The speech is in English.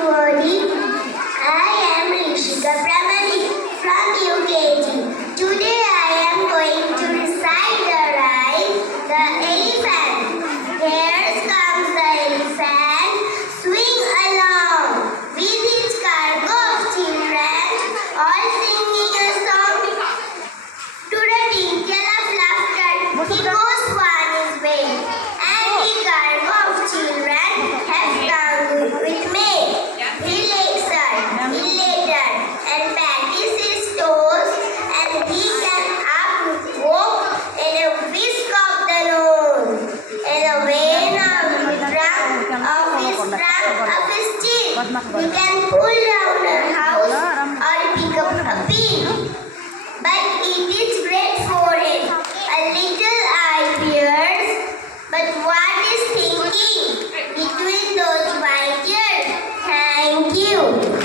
everybody. I am Rishika Pramanik from UKG. Today I am going to recite the rhyme, The Elephant. Here comes the elephant, swing along with his cargo of children, all singing a song. To the tinkle of laughter, he goes on his way, and the cargo of children has come with me. He lakes her, elated, and patties his toes, and he can up walk in a whisk of the nose, in a vein of his teeth. He can pull down a house or pick up a pin. But it is great for it. A little eye pierce, but what is thinking between those white ears? Thank you.